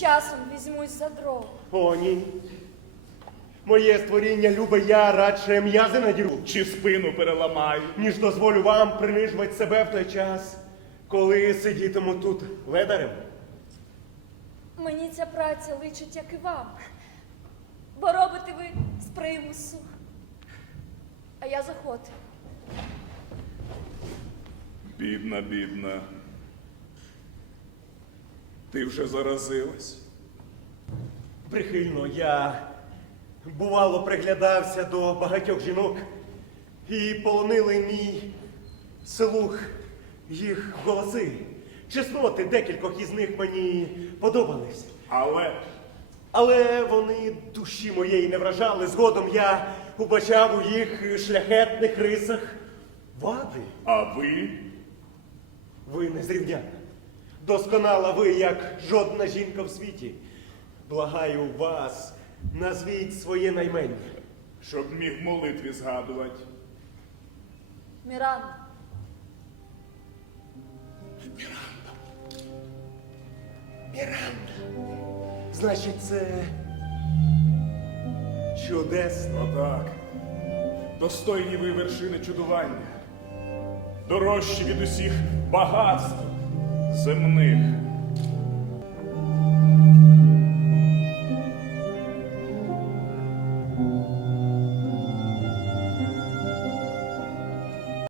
часом візьмусь за дров. О, ні. Моє створіння любе я радше м'язи надіру, Чи спину переламаю? ніж дозволю вам принижувати себе в той час, коли сидітиму тут ледарем. Мені ця праця личить, як і вам. Бо робите ви з примусу. А я з охоти. Бідна, бідна. Ти вже заразилась. Прихильно я бувало приглядався до багатьох жінок і полонили мій слух їх голоси. Чесноти декількох із них мені подобались. Але Але вони душі моєї не вражали. Згодом я убачав у їх шляхетних рисах вади. а ви Ви незрівняна. Досконала ви, як жодна жінка в світі. Благаю вас, назвіть своє наймення. щоб міг в молитві згадувати. Міранда. Міранда. Значить, це чудесно. Отак. Достойні ви вершини чудування. Дорожчі від усіх багатств земних.